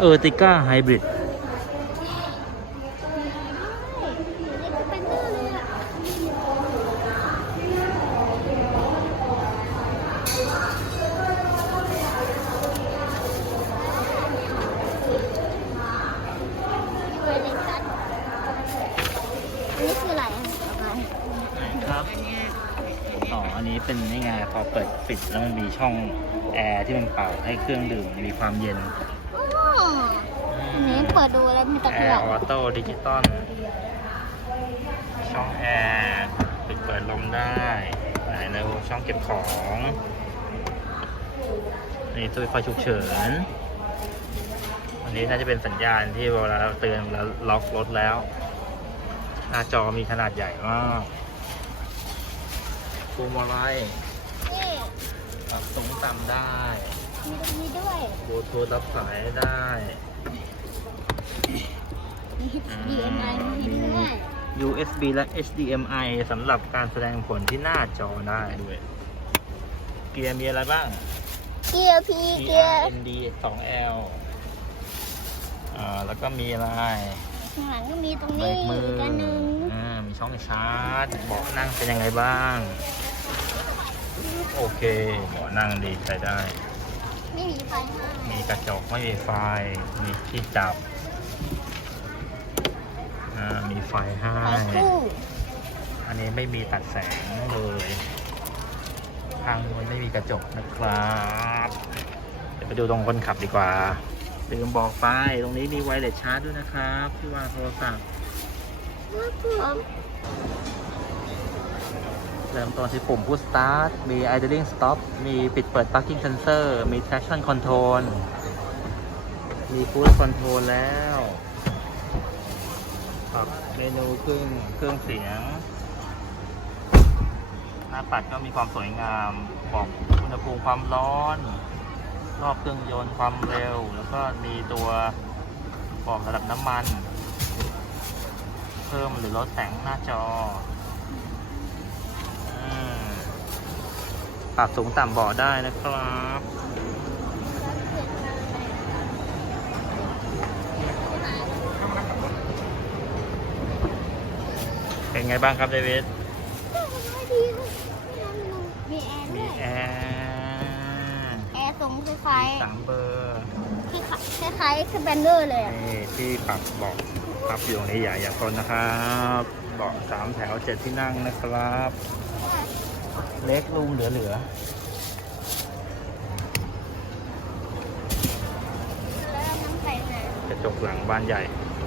เออติก้าไฮบริด นี่ก็เป็นเรื่องเลยอะเวลิงตัน อันนี้คืออะไรอะเอามาครับ อ๋อ อันนี้เป็นนี่ไงพอเปิดปิดแล้วมันมีช่องแอร์ที่มันเป่าให้เครื่องดื่มมีความเย็นอ๋ออันนี้เปิดดูแล้วมีตะแอเกียร์บออโต้ดิจิตอลช่องแอร์ปิดเปิดลมได้ ไหนเร็วช่องเก็บของ นี่ตู้ไฟฉุกเฉินอั นนี้น่าจะเป็นสัญญาณที่เวลาเราเตือนแล้วล็อกรถแล้ว หน้าจอมีขนาดใหญ่มากพวงมาลัยนี่ปรับสูงต่ำได้มีตรงนี้ด้วยบลูทูธรับสายได้มี HDMI มีด้วย USB และ HDMI สำหรับการแสดงผลที่หน้าจอได้ด้วย เกียร์มีอะไรบ้าง เกียร์พีเกียร์ TRND 2L อ่า แล้วก็มีอะไรข้างหลังก็มีตรงเบรนี้กมือีอกอันหนึ่งอ่ามีช่องชาร์จเบาะนั่งเป็นยังไงบ้าง โอเคเบาะนั่งดีใช้ได้ ไม่มีไฟให้มีกระจกไม่มีไฟ มีที่จับอ่ามีไฟให้ ไฟคู่อันนี้ไม่มีตัดแสงเลยทางนู้นไม่มีกระจกนะครับ เดี๋ยวไปดูตรงคนขับดีกว่า ลืมบอกไปตรงนี้มีไวเลสชาร์จด้วยนะครับที่วางโทรศัพท์ครับผมเริ่มต้นที่ปุ่ม push start มี idling stop มีปิดเปิด parking sensor มี traction control มี cruise control แล้วปรับเมนูเครื่องเครื่องเสียง หน้าปัดก็มีความสวยงาม บอกอุณหภูมิความร้อน รอบเครื่องยนต์ความเร็ว แล้วก็มีตัวบอกระดับน้ำมัน เพิ่มหรือลดแสงหน้าจออืมปรับสูงต่ำเบาะได้นะครับเป็นไงบ้างครับเดวิดมีแอร์ด้มีวยแอ ร์แอร์ตรงคล้ายสามเบอร์ๆคล้ายๆคล้ายๆคือแบนเดอร์เลยอะนี่ที่ปรับเบาะปรับอยู่ตรงนี้อย่าอย่าตนนะครับเบาะสามแถวเจ็ดที่นั่งนะครับ เล็กลุงเหลือเหลือแล้วมันใส่เลยกระจกหลังบานใหญ่อ